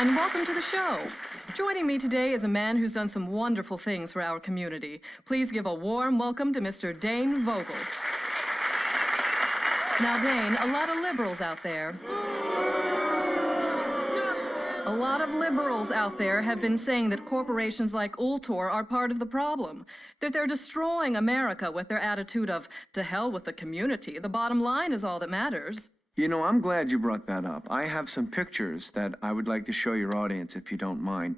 and welcome to the show. Joining me today is a man who's done some wonderful things for our community. Please give a warm welcome to Mr. Dane Vogel. Now, Dane, a lot of liberals out there have been saying that corporations like Ultor are part of the problem, that they're destroying America with their attitude of, to hell with the community. The bottom line is all that matters. You know, I'm glad you brought that up. I have some pictures that I would like to show your audience, if you don't mind.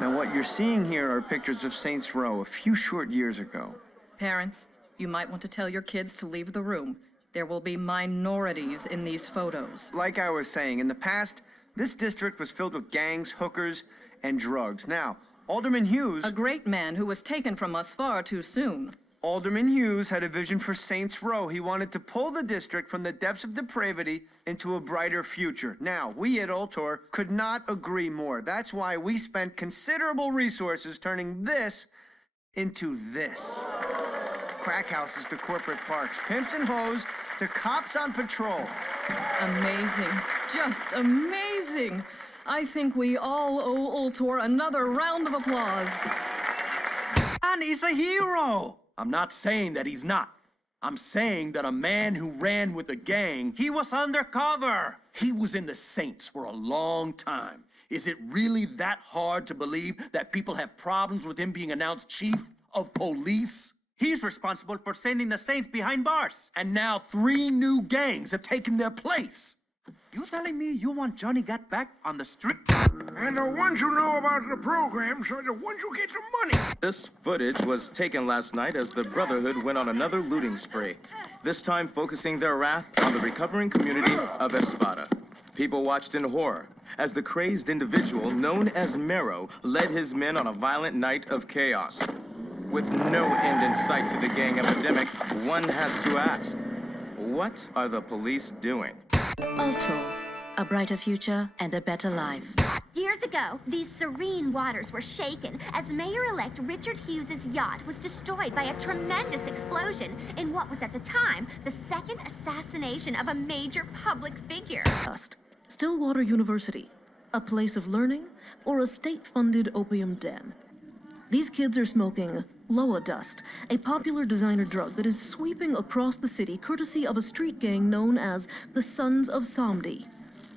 Now, what you're seeing here are pictures of Saints Row a few short years ago. Parents, you might want to tell your kids to leave the room. There will be minorities in these photos. Like I was saying, in the past, this district was filled with gangs, hookers, and drugs. Now, Alderman Hughes... A great man who was taken from us far too soon. Alderman Hughes had a vision for Saints Row. He wanted to pull the district from the depths of depravity into a brighter future. Now, we at Ultor could not agree more. That's why we spent considerable resources turning this into this. Crack houses to corporate parks, pimps and hoes to cops on patrol. Amazing. Just amazing. I think we all owe Ultor another round of applause. Man is a hero! I'm not saying that he's not. I'm saying that a man who ran with a gang, he was undercover. He was in the Saints for a long time. Is it really that hard to believe that people have problems with him being announced chief of police? He's responsible for sending the Saints behind bars. And now 3 new gangs have taken their place. You telling me you want Johnny Gat back on the street? And the ones who know about the programs are the ones who get some money. This footage was taken last night as the Brotherhood went on another looting spree, this time focusing their wrath on the recovering community of Espada. People watched in horror as the crazed individual known as Mero led his men on a violent night of chaos. With no end in sight to the gang epidemic, one has to ask, what are the police doing? Ultor, a brighter future and a better life. Years ago, these serene waters were shaken as Mayor-elect Richard Hughes' yacht was destroyed by a tremendous explosion in what was at the time the second assassination of a major public figure. Stillwater University, a place of learning or a state-funded opium den. These kids are smoking Loa Dust, a popular designer drug that is sweeping across the city courtesy of a street gang known as the Sons of Samdi.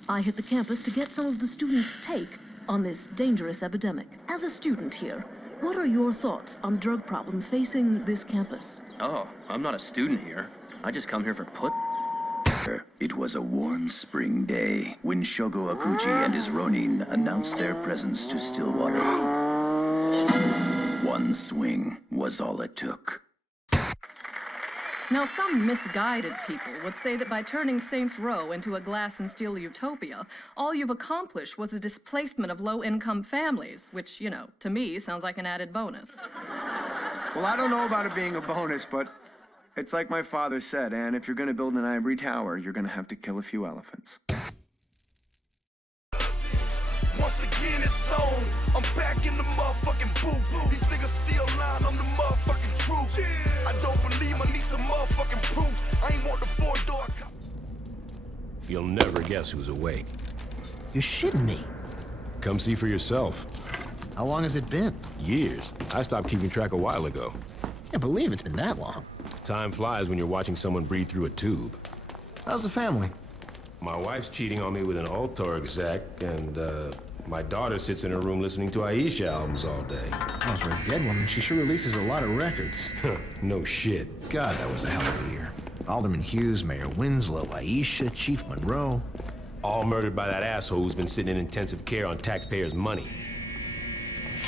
I hit the campus to get some of the students' take on this dangerous epidemic. As a student here, what are your thoughts on drug problem facing this campus? Oh, I'm not a student here. I just come here for put. It was a warm spring day when Shogo Akuchi and his Ronin announced their presence to Stillwater. One swing was all it took. Now, some misguided people would say that by turning Saints Row into a glass and steel utopia, all you've accomplished was the displacement of low-income families, which, you know, to me, sounds like an added bonus. Well, I don't know about it being a bonus, but it's like my father said, and if you're gonna build an ivory tower, you're gonna have to kill a few elephants. Once again, it's on. I'm back in the motherfucking booth. These niggas still lying on the motherfucking truth. I don't believe I need some motherfucking proof. I ain't want the 4-door. You'll never guess who's awake. You're shitting me. Come see for yourself. How long has it been? Years. I stopped keeping track a while ago. Can't believe it's been that long. Time flies when you're watching someone breathe through a tube. How's the family? My wife's cheating on me with an Ultor exec, and my daughter sits in her room listening to Aisha albums all day. Oh, for a dead woman, she sure releases a lot of records. No shit. God, that was a hell of a year. Alderman Hughes, Mayor Winslow, Aisha, Chief Monroe. All murdered by that asshole who's been sitting in intensive care on taxpayers' money.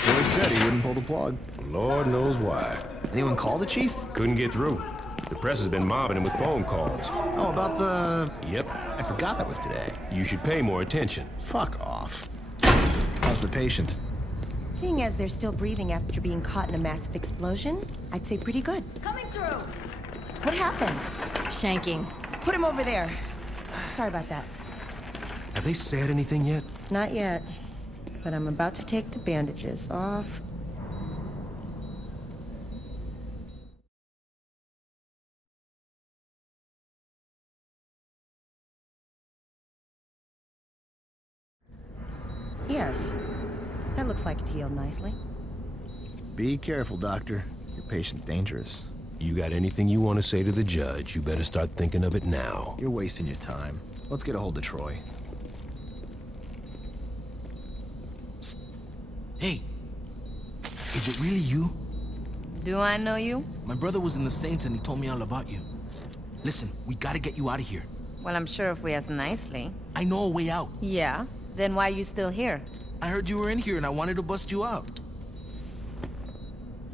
Boy said he wouldn't pull the plug. Lord knows why. Anyone call the chief? Couldn't get through. The press has been mobbing him with phone calls. Oh, about the... Yep. I forgot that was today. You should pay more attention. Fuck off. How's the patient? Seeing as they're still breathing after being caught in a massive explosion, I'd say pretty good. Coming through! What happened? Shanking. Put him over there. Sorry about that. Have they said anything yet? Not yet. But I'm about to take the bandages off. Yes. That looks like it healed nicely. Be careful, Doctor. Your patient's dangerous. You got anything you want to say to the judge, you better start thinking of it now. You're wasting your time. Let's get a hold of Troy. Psst. Hey, is it really you? Do I know you? My brother was in the Saints and he told me all about you. Listen, we gotta get you out of here. Well, I'm sure if we ask nicely. I know a way out. Yeah? Then why are you still here? I heard you were in here and I wanted to bust you out.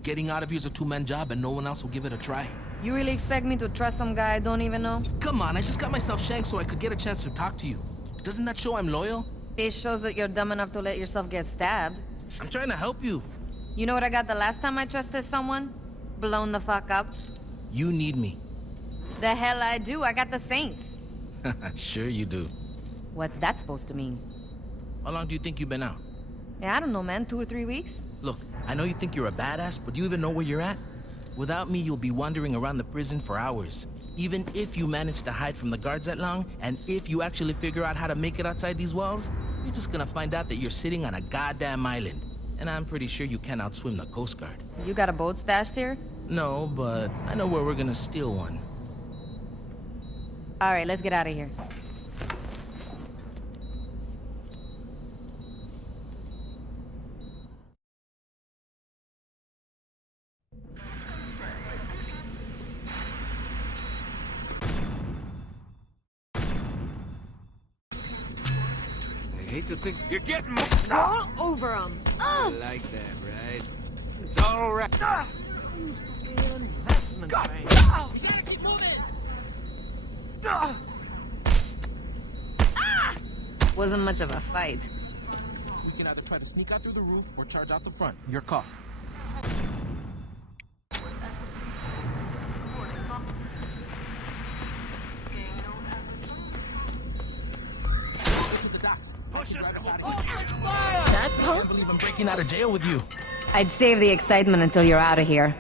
Getting out of here is a two-man job and no one else will give it a try. You really expect me to trust some guy I don't even know? Come on, I just got myself shanked so I could get a chance to talk to you. Doesn't that show I'm loyal? It shows that you're dumb enough to let yourself get stabbed. I'm trying to help you. You know what I got the last time I trusted someone? Blown the fuck up. You need me. The hell I do. I got the Saints. Sure you do. What's that supposed to mean? How long do you think you've been out? Yeah, I don't know, man. 2 or 3 weeks? Look, I know you think you're a badass, but do you even know where you're at? Without me, you'll be wandering around the prison for hours. Even if you manage to hide from the guards that long, and if you actually figure out how to make it outside these walls, you're just gonna find out that you're sitting on a goddamn island. And I'm pretty sure you can't outswim the Coast Guard. You got a boat stashed here? No, but I know where we're gonna steal one. All right, let's get out of here. I hate to think you're getting All over him. I like that, right? It's all right. God. You gotta keep moving. Wasn't much of a fight. We can either try to sneak out through the roof or charge out the front. Your call. Go to the docks. Push us and we'll put you in fire! I can't believe I'm breaking out of jail with you. I'd save the excitement until you're out of here.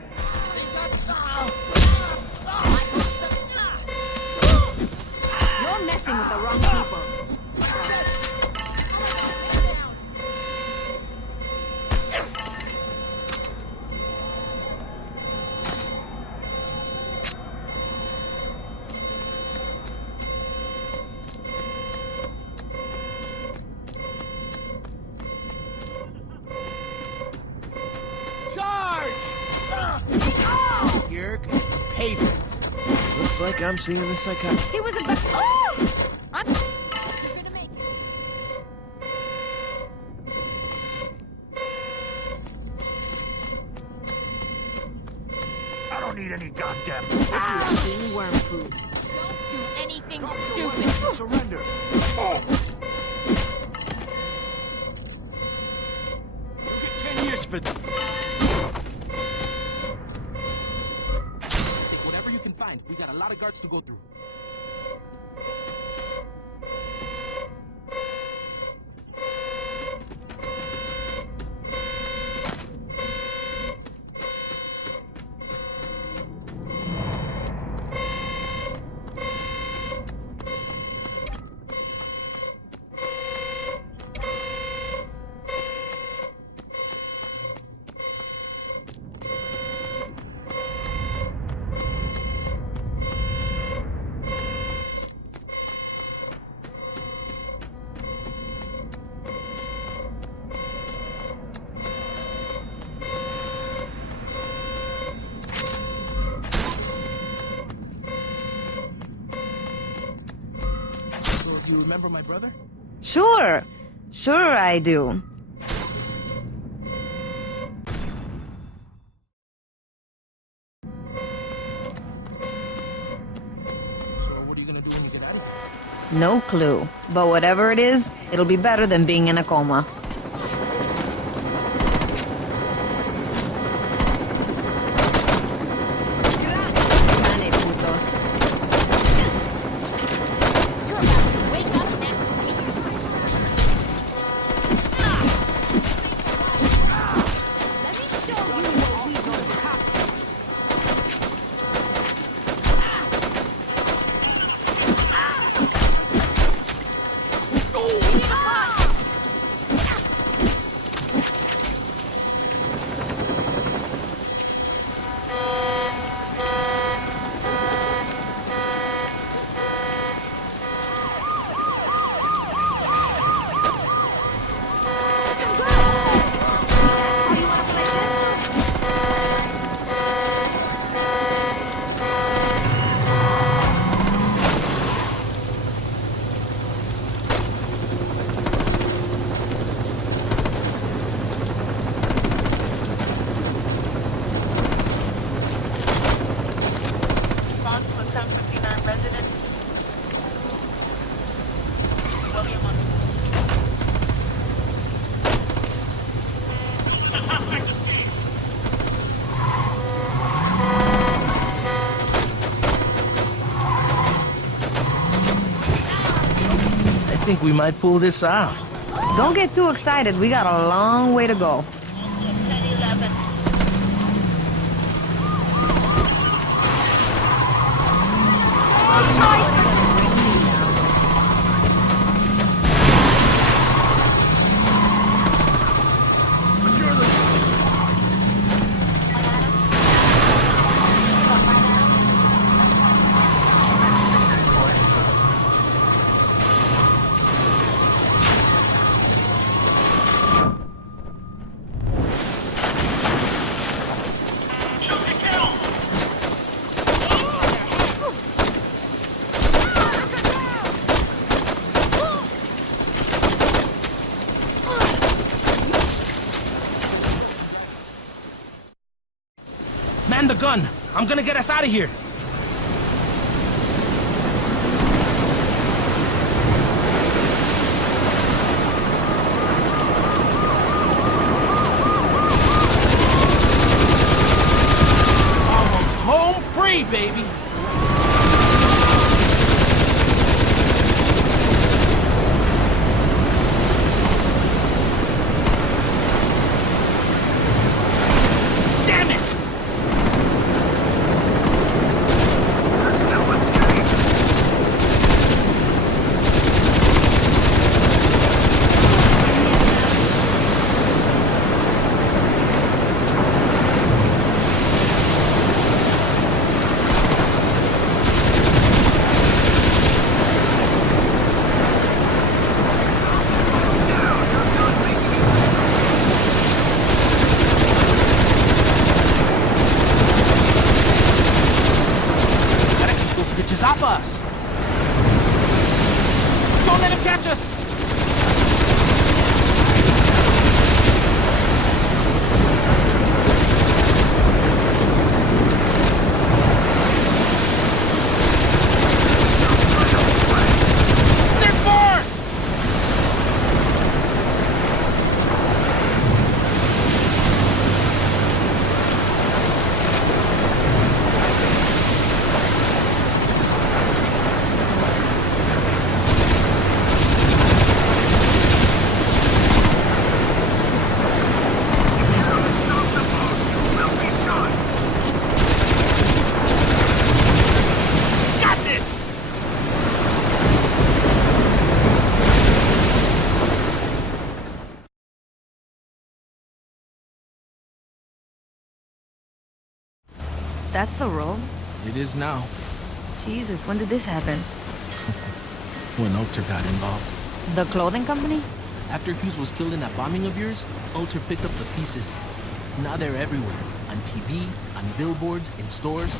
You're messing with the wrong people. You're gonna pay for it. Looks like I'm seeing the psychiatrist. He was about. Oh! I don't need any goddamn. Worm food. Don't do anything stupid. Surrender. You'll get 10 years for that. Take whatever you can find. We got a lot of guards to go through. Do you remember my brother? Sure. Sure I do. What are you gonna do when you get out of here? No clue. But whatever it is, it'll be better than being in a coma. Dale, putos. You're about to wake up next week. Let me show you what we don't have. We need a box. think we might pull this off. Don't get too excited. We got a long way to go. Man the gun! I'm gonna get us out of here! Almost home free, baby! Stop us! Don't let him catch us! There's more! That's the road? It is now. Jesus, when did this happen? When Ulter got involved. The clothing company? After Hughes was killed in that bombing of yours, Ulter picked up the pieces. Now they're everywhere. On TV, on billboards, in stores.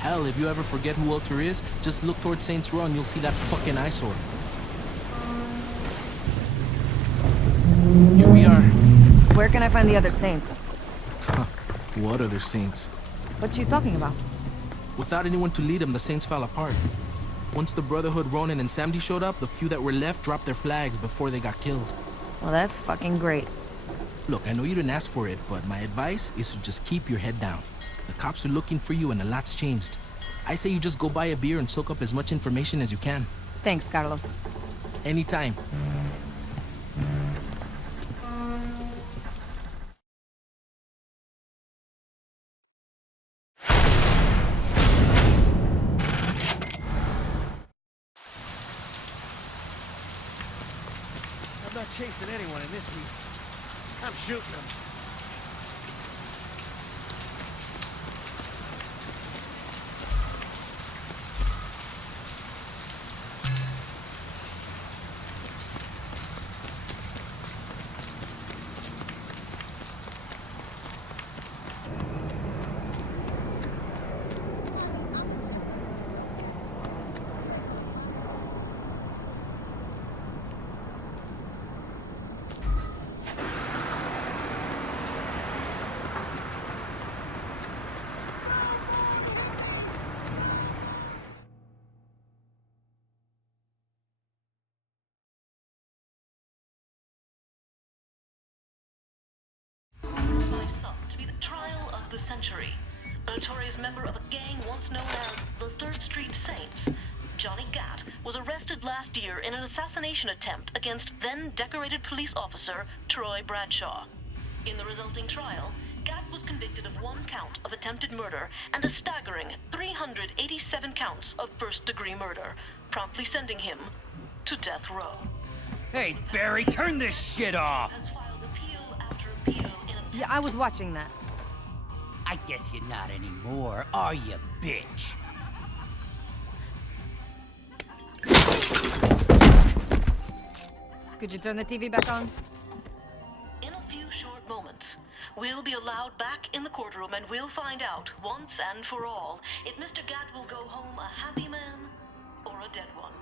Hell, if you ever forget who Ulter is, just look towards Saints Row and you'll see that fucking eyesore. Here we are. Where can I find the other Saints? What other Saints? What you talking about? Without anyone to lead them, the Saints fell apart. Once the Brotherhood, Ronin, and Samdi showed up, the few that were left dropped their flags before they got killed. Well, that's fucking great. Look, I know you didn't ask for it, but my advice is to just keep your head down. The cops are looking for you and a lot's changed. I say you just go buy a beer and soak up as much information as you can. Thanks, Carlos. Anytime. I'm not chasing anyone in this heat. I'm shooting them. To be the trial of the century. A notorious member of a gang once known as the Third Street Saints, Johnny Gat, was arrested last last year in an assassination attempt against then decorated police officer Troy Bradshaw. In the resulting trial, Gat was convicted of 1 count of attempted murder and a staggering 387 counts of first-degree murder, promptly sending him to death row. Hey, Barry, turn this shit off! Yeah, I was watching that. I guess you're not anymore, are you, bitch? Could you turn the TV back on? In a few short moments, we'll be allowed back in the courtroom and we'll find out, once and for all, if Mr. Gat will go home a happy man or a dead one.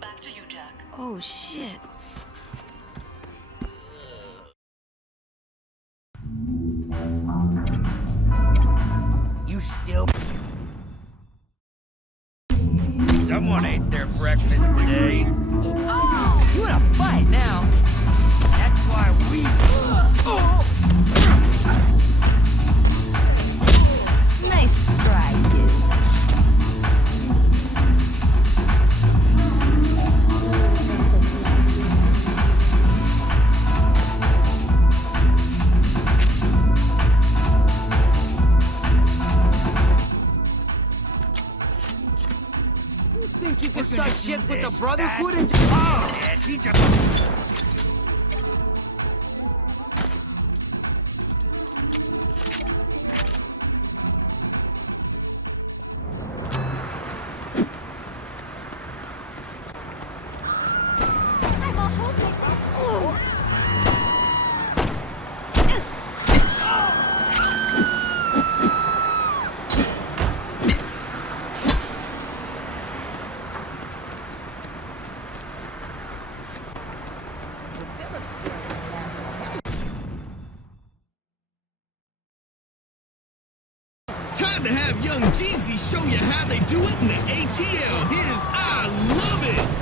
Back to you, Jack. Oh, shit. You still... Someone ate their breakfast today. Oh! You in a fight now? That's why we lose. Oh! Nice try, kids. Think you can start shit with the Brotherhood and... Oh, yes, he just... Time to have young Jeezy show you how they do it in the ATL. Here's I Love It.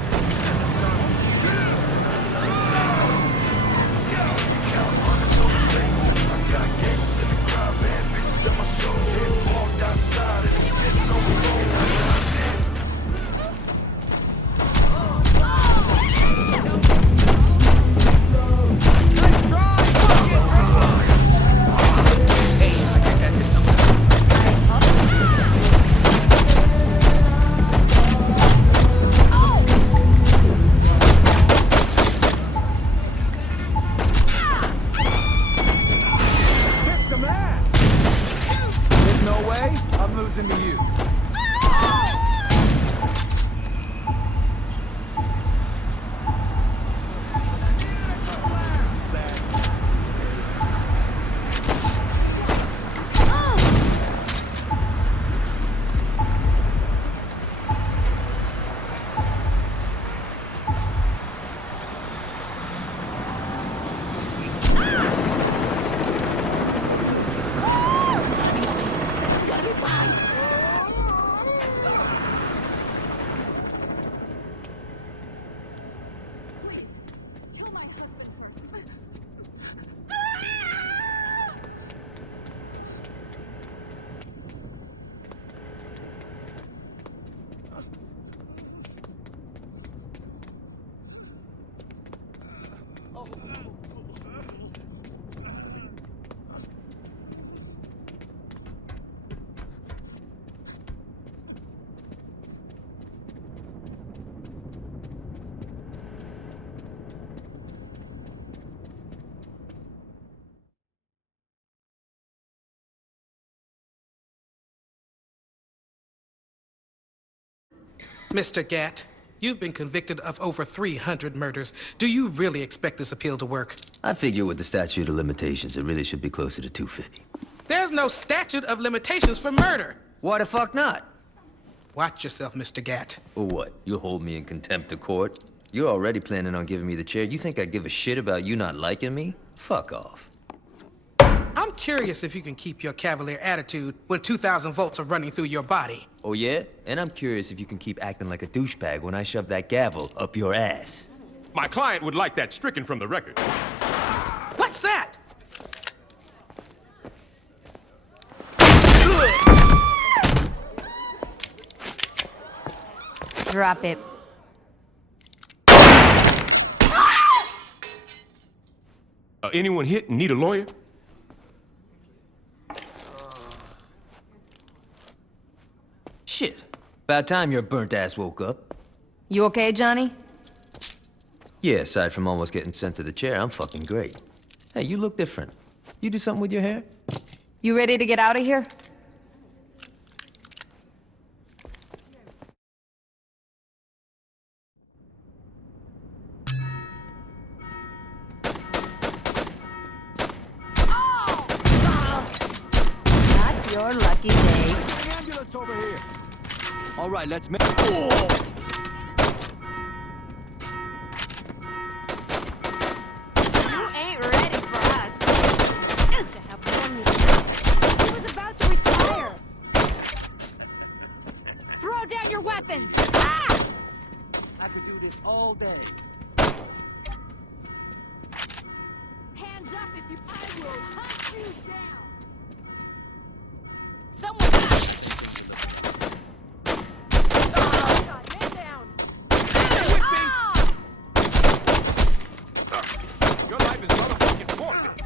Mr. Gat, you've been convicted of over 300 murders. Do you really expect this appeal to work? I figure with the statute of limitations, it really should be closer to 250. There's no statute of limitations for murder. Why the fuck not? Watch yourself, Mr. Gat. Or what? You'll hold me in contempt of court? You're already planning on giving me the chair. You think I'd give a shit about you not liking me? Fuck off. I'm curious if you can keep your cavalier attitude when 2,000 volts are running through your body. Oh, yeah? And I'm curious if you can keep acting like a douchebag when I shove that gavel up your ass. My client would like that stricken from the record. What's that? Drop it. anyone hit and need a lawyer? Shit. About time your burnt ass woke up. You okay, Johnny? Yeah, aside from almost getting sent to the chair, I'm fucking great. Hey, you look different. You do something with your hair? You ready to get out of here? Not your lucky day. Ambulance over here. All right, let's make. You ain't ready for us. Used to have one with he was about to retire. Throw down your weapons. Ah! I could do this all day. Hands up if you. I will hunt you down. Someone. Your life is motherfucking forfeit.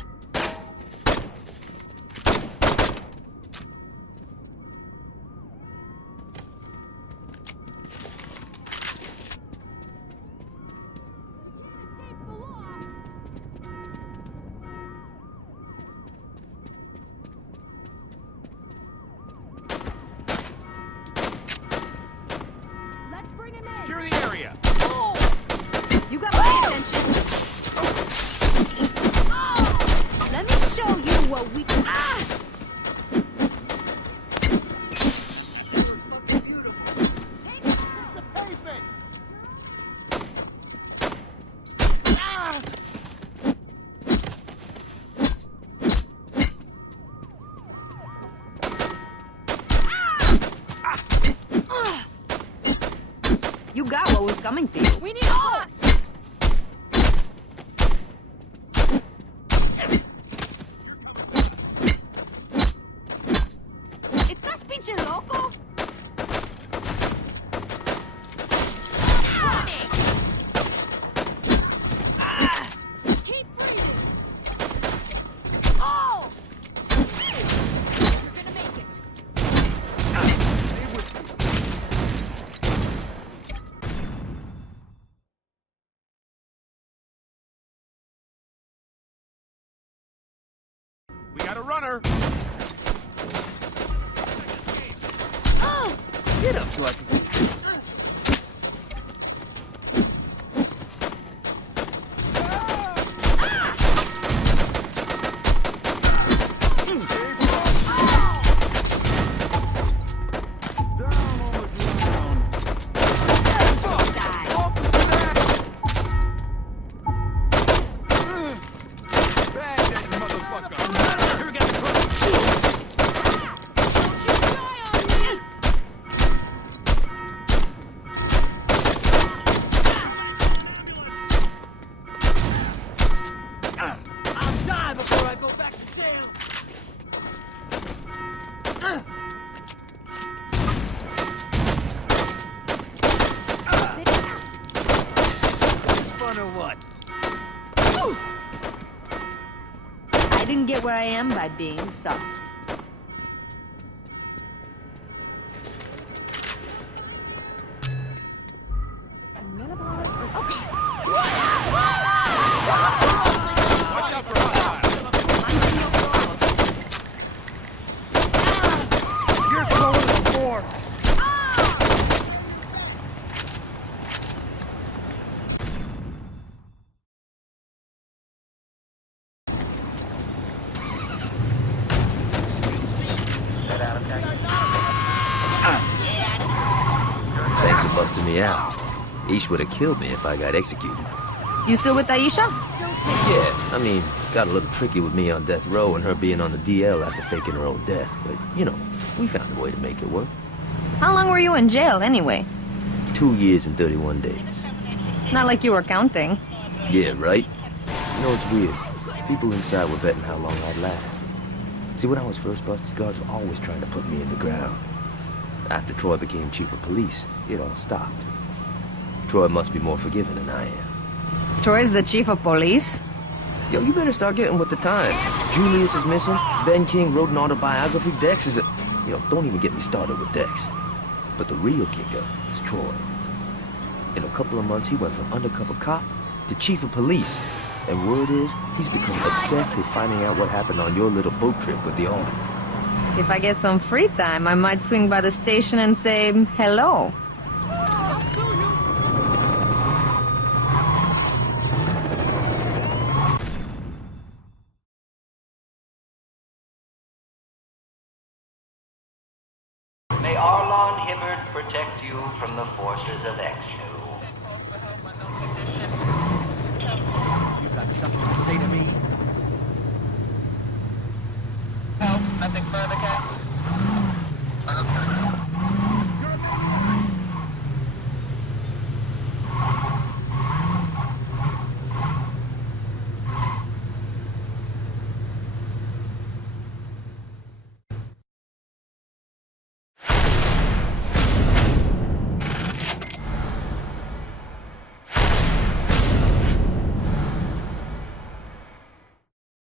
Let's bring him in. Secure the area. You got my attention. Let me show you what we. Ah! The pavement. You got what was coming to you. We need a bus. ¿Estás pinche loco? Keep breathing. Oh! You're gonna make it. We got a runner. Get up so I can. I'll die before I go back to jail. This fun or what? I didn't get where I am by being soft. Watch out for hostiles. You're going to the floor. Thanks for busting me out. Ish would have killed me if I got executed. You still with Aisha? Yeah, I mean, got a little tricky with me on death row and her being on the DL after faking her own death. But, you know, we found a way to make it work. How long were you in jail anyway? 2 years and 31 days. Not like you were counting. Yeah, right? You know, it's weird. People inside were betting how long I'd last. See, when I was first busted, guards were always trying to put me in the ground. After Troy became chief of police, it all stopped. Troy must be more forgiving than I am. Troy's the chief of police? Yo, you better start getting with the times. Julius is missing. Ben King wrote an autobiography. Dex is a... You know, don't even get me started with Dex. But the real kicker is Troy. In a couple of months, he went from undercover cop to chief of police. And word is, he's become obsessed with finding out what happened on your little boat trip with the Alderman. If I get some free time, I might swing by the station and say hello. May Arlon Hibbert protect you from the forces of Exnu. You got something to say to me? Help, nothing further.